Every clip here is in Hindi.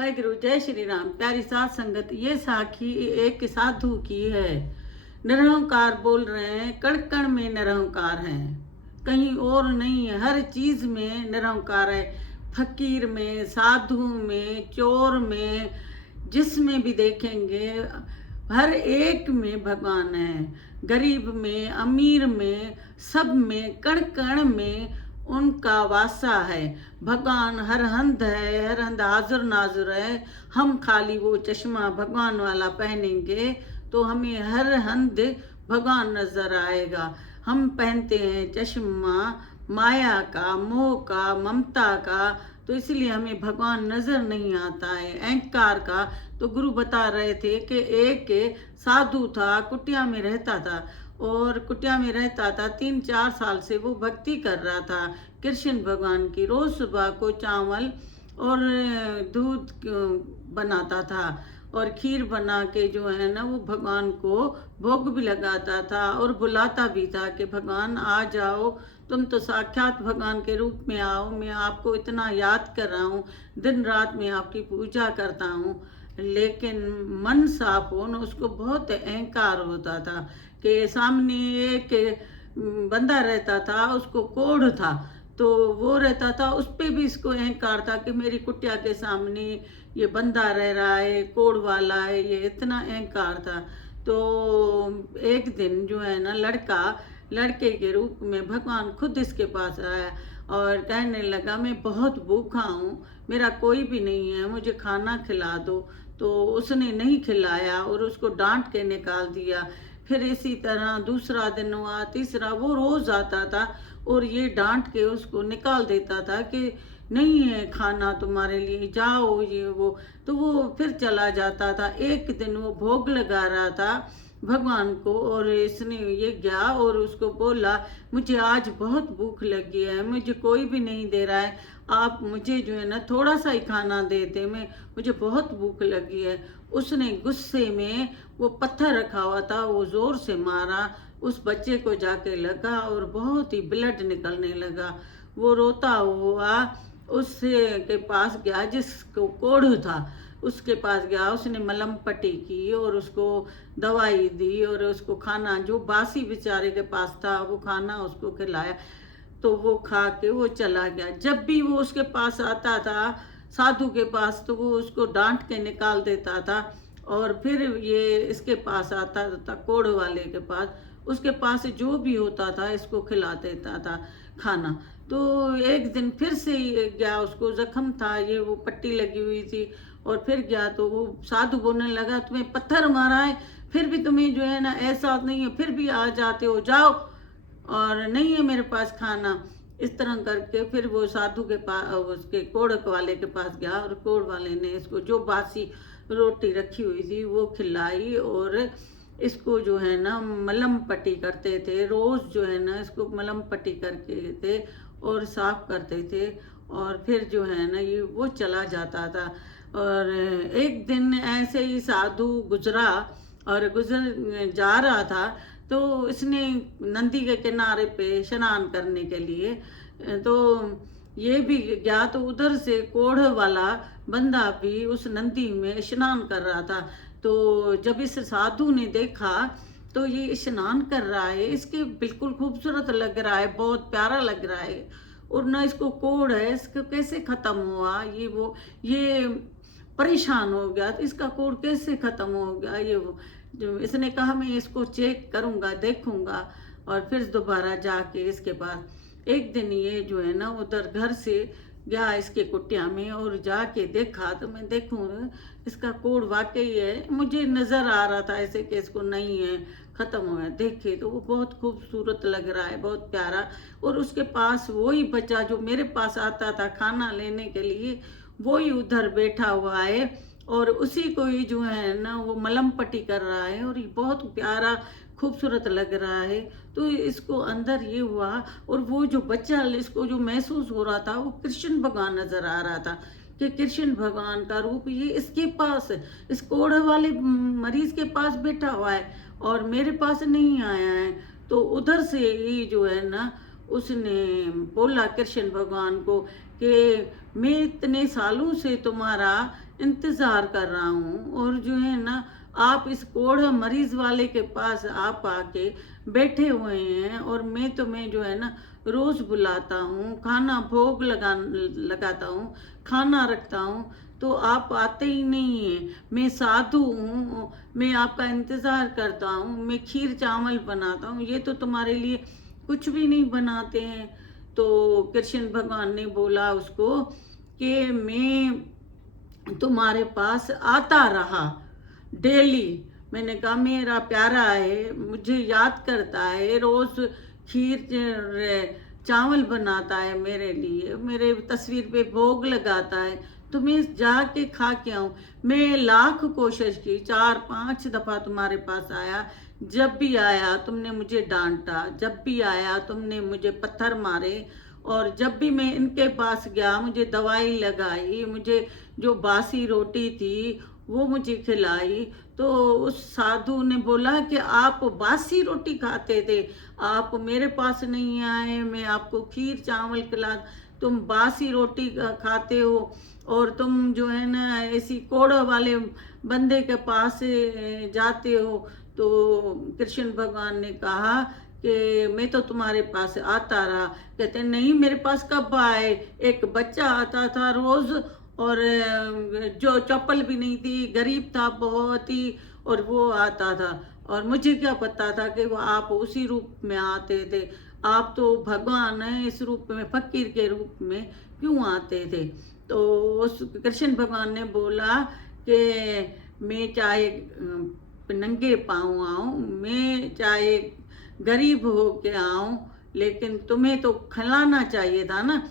वाहिगुरु जय श्री राम। प्यारी साध संगत, ये साखी एक साधु की है। निरहंकार बोल रहे हैं, कण कण में निरहंकार है, कहीं और नहीं है। हर चीज में निरहंकार है। फकीर में, साधु में, चोर में, जिसमें भी देखेंगे हर एक में भगवान है। गरीब में, अमीर में, सब में, कण कण में उनका वासा है। भगवान हर हंद है, हर हंद हाजुर नाजुर है। हम खाली वो चश्मा भगवान वाला पहनेंगे तो हमें हर हंद भगवान नजर आएगा। हम पहनते हैं चश्मा माया का, मोह का, ममता का, तो इसलिए हमें भगवान नजर नहीं आता है। अहंकार का तो गुरु बता रहे थे कि एक साधु था, कुटिया में रहता था, और कुटिया में रहता था। 3-4 साल से वो भक्ति कर रहा था कृष्ण भगवान की। रोज सुबह को चावल और दूध बनाता था और खीर बना के जो है ना वो भगवान को भोग भी लगाता था और बुलाता भी था कि भगवान आ जाओ, तुम तो साक्षात भगवान के रूप में आओ, मैं आपको इतना याद कर रहा हूँ, दिन रात मैं आपकी पूजा करता हूँ। लेकिन मन साफ हो ना, उसको बहुत अहंकार होता था कि सामने एक बंदा रहता था, उसको कोढ़ था, तो वो रहता था, उस पे भी इसको अहंकार था कि मेरी कुटिया के सामने ये बंदा रह रहा है, कोढ़ वाला है, ये इतना अहंकार था। तो एक दिन जो है ना लड़के के रूप में भगवान खुद इसके पास आया और कहने लगा, मैं बहुत भूखा हूँ, मेरा कोई भी नहीं है, मुझे खाना खिला दो। तो उसने नहीं खिलाया और उसको डांट के निकाल दिया। फिर इसी तरह दूसरा दिन हुआ, तीसरा, वो रोज आता था और ये डांट के उसको निकाल देता था कि नहीं है खाना तुम्हारे लिए, जाओ ये वो। तो वो फिर चला जाता था। एक दिन वो भोग लगा रहा था भगवान को और इसने ये गया और उसको बोला, मुझे आज बहुत भूख लगी है, मुझे कोई भी नहीं दे रहा है, आप मुझे जो है ना थोड़ा सा ही खाना देते, मुझे बहुत भूख लगी है। उसने गुस्से में वो पत्थर रखा हुआ था, वो जोर से मारा, उस बच्चे को जाके लगा और बहुत ही ब्लड निकलने लगा। वो रोता हुआ उससे के पास गया जिसको कोढ़ था, उसके पास गया, उसने मलहम पट्टी की और उसको दवाई दी और उसको खाना जो बासी बेचारे के पास था वो खाना उसको खिलाया। तो वो खा के वो चला गया। जब भी वो उसके पास आता था साधु के पास, तो वो उसको डांट के निकाल देता था और फिर ये इसके पास आता था कोढ़ वाले के पास, उसके पास जो भी होता था इसको खिला देता था खाना। तो एक दिन फिर से ये गया, उसको जख्म था, ये वो पट्टी लगी हुई थी, और फिर गया तो वो साधु बोलने लगा, तुम्हें पत्थर मारा है फिर भी तुम्हें जो है ना एहसास नहीं है, फिर भी आ जाते हो, जाओ, और नहीं है मेरे पास खाना। इस तरह करके फिर वो साधु के पास, उसके कोढ़ वाले के पास गया और कोढ़ वाले ने इसको जो बासी रोटी रखी हुई थी वो खिलाई और इसको जो है ना मलहम पट्टी करते थे। रोज जो है ना इसको मलहम पट्टी करके थे और साफ करते थे, और फिर जो है ना ये वो चला जाता था। और एक दिन ऐसे ही साधु गुजरा और गुजर जा रहा था, तो इसने नदी के किनारे पे स्नान करने के लिए, तो ये भी गया, तो उधर से कोढ़ वाला बंदा भी उस नदी में स्नान कर रहा था। तो जब इस साधु ने देखा तो ये स्नान कर रहा है, इसके बिल्कुल खूबसूरत लग रहा है, बहुत प्यारा लग रहा है, और ना इसको कोढ़ है, इसको कैसे खत्म हुआ ये वो, ये परेशान हो गया, तो इसका कोढ़ कैसे खत्म हो गया ये वो। जो इसने कहा, मैं इसको चेक करूंगा, देखूंगा, और फिर दोबारा जाके इसके पास एक दिन ये जो है ना उधर घर से गया इसके कुटिया में और जाके देखा, तो मैं देखूं इसका कोढ़ वाकई है, मुझे नजर आ रहा था ऐसे कि इसको नहीं है, खत्म हो गया। देखे तो वो बहुत खूबसूरत लग रहा है, बहुत प्यारा, और उसके पास वही बच्चा जो मेरे पास आता था खाना लेने के लिए, वो ही उधर बैठा हुआ है और उसी को ही जो है ना वो मलहम पट्टी कर रहा है, और ये बहुत प्यारा खूबसूरत लग रहा है। तो इसको अंदर ये हुआ, और वो जो बच्चा इसको जो महसूस हो रहा था वो कृष्ण भगवान नजर आ रहा था कि कृष्ण भगवान का रूप ये इसके पास, इस कोढ़ वाले मरीज के पास बैठा हुआ है और मेरे पास नहीं आया है। तो उधर से ही जो है ना उसने बोला कृष्ण भगवान को कि मैं इतने सालों से तुम्हारा इंतज़ार कर रहा हूँ, और जो है ना आप इस कोढ़ मरीज़ वाले के पास आप आके बैठे हुए हैं, और मैं तुम्हें जो है ना रोज़ बुलाता हूँ, खाना भोग लगाता हूँ, खाना रखता हूँ, तो आप आते ही नहीं हैं। मैं साधु हूँ, मैं आपका इंतज़ार करता हूँ, मैं खीर चावल बनाता हूँ, ये तो तुम्हारे लिए कुछ भी नहीं बनाते हैं। तो कृष्ण भगवान ने बोला उसको कि मैं तुम्हारे पास आता रहा डेली। मैंने कहा मेरा प्यारा है, मुझे याद करता है, रोज़ खीर चावल बनाता है मेरे लिए, मेरे तस्वीर पे भोग लगाता है, तो मैं जाके खा के आऊँ। मैं लाख कोशिश की, 4-5 दफ़ा तुम्हारे पास आया, जब भी आया तुमने मुझे डांटा, जब भी आया तुमने मुझे पत्थर मारे, और जब भी मैं इनके पास गया मुझे दवाई लगाई, मुझे जो बासी रोटी थी वो मुझे खिलाई। तो उस साधु ने बोला कि आप बासी रोटी खाते थे, आप मेरे पास नहीं आए, मैं आपको खीर चावल खिला, तुम बासी रोटी खाते हो, और तुम जो है ना ऐसी कोड़ वाले बंदे के पास जाते हो। तो कृष्ण भगवान ने कहा कि मैं तो तुम्हारे पास आता रहा। कहते नहीं, मेरे पास कब आए, एक बच्चा आता था रोज, और जो चप्पल भी नहीं थी, गरीब था बहुत ही, और वो आता था, और मुझे क्या पता था कि वो आप उसी रूप में आते थे, आप तो भगवान हैं, इस रूप में फकीर के रूप में क्यों आते थे। तो उस कृष्ण भगवान ने बोला कि मैं चाहे नंगे पाँव आऊँ, मैं चाहे गरीब हो के आऊँ, लेकिन तुम्हें तो खिलाना चाहिए था ना।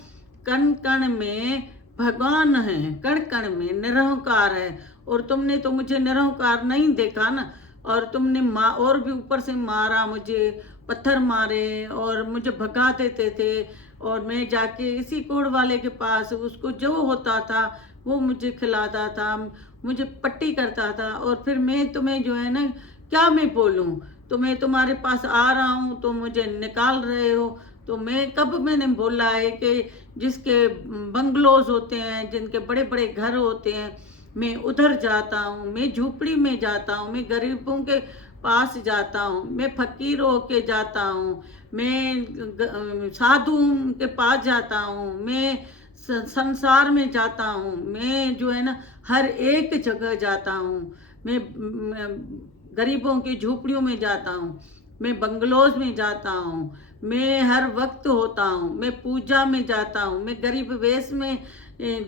कण कण में भगवान है, कण कण में निरहंकार है, और तुमने तो मुझे निरहंकार नहीं देखा ना, और तुमने और भी ऊपर से मारा, मुझे पत्थर मारे और मुझे भगा देते थे, और मैं जाके इसी कोड़ वाले के पास उसको जो होता था वो मुझे खिलाता था, मुझे पट्टी करता था, और फिर मैं तुम्हें जो है ना क्या मैं बोलूं, तो मैं तुम्हारे पास आ रहा हूँ तो मुझे निकाल रहे हो। तो मैं कब मैंने बोला है कि जिसके बंगलोज होते हैं, जिनके बड़े बड़े घर होते हैं, मैं उधर जाता हूँ, मैं झोपड़ी में जाता हूँ, मैं गरीबों के पास जाता हूँ, मैं फकीर होके जाता हूँ, मैं साधु के पास जाता हूँ, मैं संसार में जाता हूँ, मैं जो है ना हर एक जगह जाता हूँ, मैं गरीबों की झोपड़ियों में जाता हूँ, मैं बंगलोज में जाता हूँ, मैं हर वक्त होता हूँ, मैं पूजा में जाता हूँ, मैं गरीब वेश में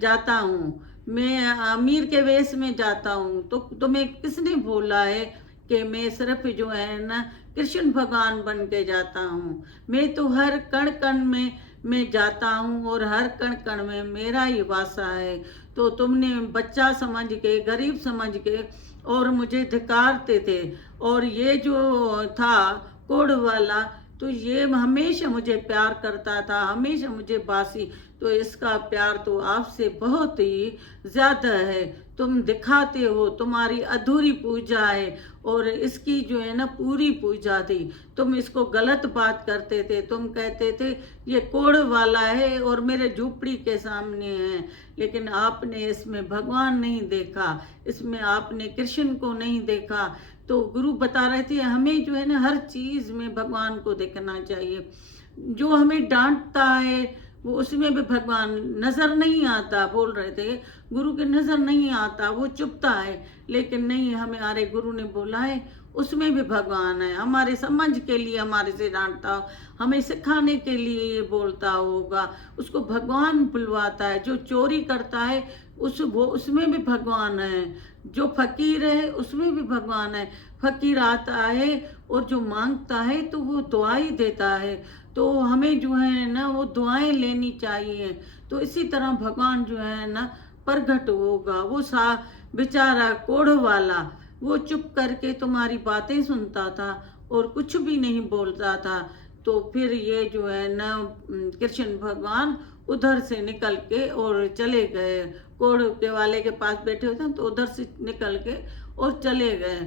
जाता हूँ, मैं अमीर के वेश में जाता हूँ। तो तुम्हें किसने बोला है कि मैं सिर्फ जो है ना कृष्ण भगवान बन के जाता हूँ। मैं तो हर कण कण में मैं जाता हूँ, और हर कण कण में मेरा ही वासा है। तो तुमने बच्चा समझ के, गरीब समझ के, और मुझे धिकारते थे, और ये जो था कोढ़ वाला, तो ये हमेशा मुझे प्यार करता था, हमेशा मुझे बासी, तो इसका प्यार तो आपसे बहुत ही ज्यादा है। तुम दिखाते हो, तुम्हारी अधूरी पूजा है, और इसकी जो है ना पूरी पूजा थी। तुम इसको गलत बात करते थे, तुम कहते थे ये कोढ़ वाला है और मेरे झोपड़ी के सामने है, लेकिन आपने इसमें भगवान नहीं देखा, इसमें आपने कृष्ण को नहीं देखा। तो गुरु बता रहे थे हमें जो है ना हर चीज में भगवान को देखना चाहिए। जो हमें डांटता है वो उसमें भी भगवान नजर नहीं आता, बोल रहे थे गुरु के नजर नहीं आता, वो चुपता है, लेकिन नहीं, हमारे गुरु ने बोला है उसमें भी भगवान है, हमारे समझ के लिए हमारे से डांटता हो, हमें सिखाने के लिए ये बोलता होगा, उसको भगवान बुलवाता है। जो चोरी करता है वो उसमें भी भगवान है, जो फकीर है उसमें भी भगवान है। फकीर आता है और जो मांगता है तो वो दुआई देता है, तो हमें जो है ना वो दुआएं लेनी चाहिए। तो इसी तरह भगवान जो है ना प्रगट होगा। वो सा बेचारा कोढ़ वाला, वो चुप करके तुम्हारी बातें सुनता था और कुछ भी नहीं बोलता था। तो फिर ये जो है ना कृष्ण भगवान उधर से निकल के और चले गए, कोढ़ के वाले के पास बैठे हुए थे तो उधर से निकल के और चले गए।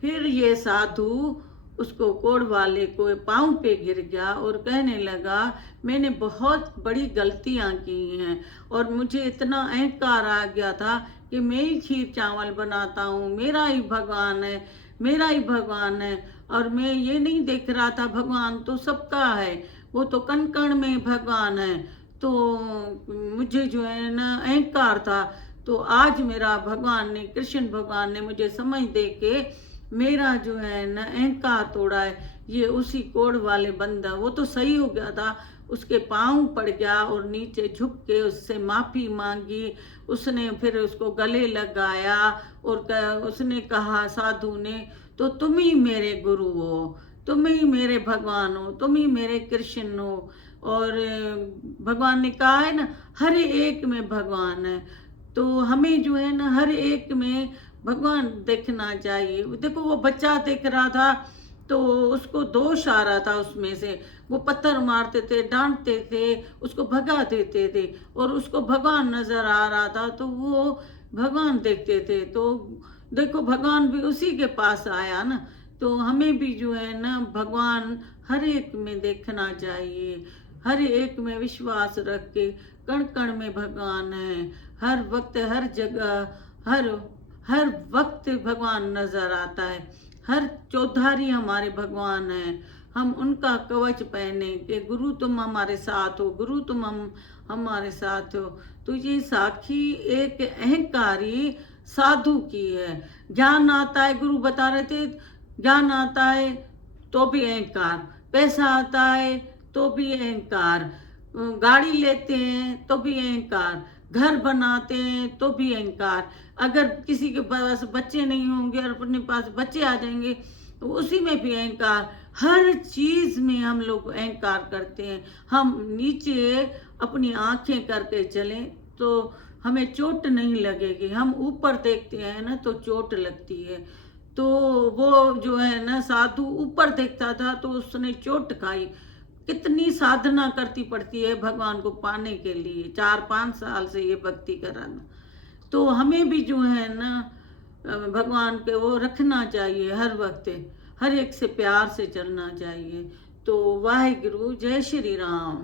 फिर ये साधु उसको कोढ़ वाले को पाँव पे गिर गया और कहने लगा मैंने बहुत बड़ी गलतियां की हैं, और मुझे इतना अहंकार आ गया था कि मैं ही खीर चावल बनाता हूँ, मेरा ही भगवान है, मेरा ही भगवान है। और मैं ये नहीं देख रहा था भगवान तो सबका है, वो तो कण कण में भगवान है। तो मुझे जो है ना अहंकार था। तो आज मेरा भगवान ने, कृष्ण भगवान ने मुझे समझ दे के मेरा जो है ना अहंकार तोड़ा है। ये उसी कोढ़ वाले बंदा, वो तो सही हो गया था, उसके पाँव पड़ गया और नीचे झुक के उससे माफ़ी मांगी। उसने फिर उसको गले लगाया और उसने कहा साधु ने, तो तुम ही मेरे गुरु हो, तुम ही मेरे भगवान हो, तुम ही मेरे कृष्ण हो। और भगवान ने कहा है ना, हर एक में भगवान है। तो हमें जो है ना हर एक में भगवान देखना चाहिए। देखो वो बच्चा देख रहा था तो उसको दोष आ रहा था उसमें से, वो पत्थर मारते थे, डांटते थे, उसको भगा देते थे, और उसको भगवान नजर आ रहा था तो वो भगवान देखते थे। तो देखो भगवान भी उसी के पास आया ना। तो हमें भी जो है ना भगवान हर एक में देखना चाहिए, हर एक में विश्वास रख के। कण कण में भगवान है, हर वक्त हर जगह हर हर वक्त भगवान नजर आता है। हर चौधारी हमारे भगवान हैं। हम उनका कवच पहने कि गुरु तुम हमारे साथ हो, गुरु तुम हमारे साथ हो। तो ये साखी एक अहंकारी साधु की है। ज्ञान आता है, गुरु बता रहे थे, ज्ञान आता है तो भी अहंकार, पैसा आता है तो भी अहंकार, गाड़ी लेते हैं तो भी अहंकार, घर बनाते हैं तो भी अहंकार। अगर किसी के पास बच्चे नहीं होंगे और अपने पास बच्चे आ जाएंगे तो उसी में भी अहंकार। हर चीज में हम लोग अहंकार करते हैं। हम नीचे अपनी आंखें करके चलें तो हमें चोट नहीं लगेगी, हम ऊपर देखते हैं ना तो चोट लगती है। तो वो जो है ना साधु ऊपर देखता था तो उसने चोट खाई। कितनी साधना करती पड़ती है भगवान को पाने के लिए, 4-5 साल से ये भक्ति कराना। तो हमें भी जो है ना भगवान के वो रखना चाहिए, हर वक्त हर एक से प्यार से चलना चाहिए। तो वाहिगुरु, जय श्री राम।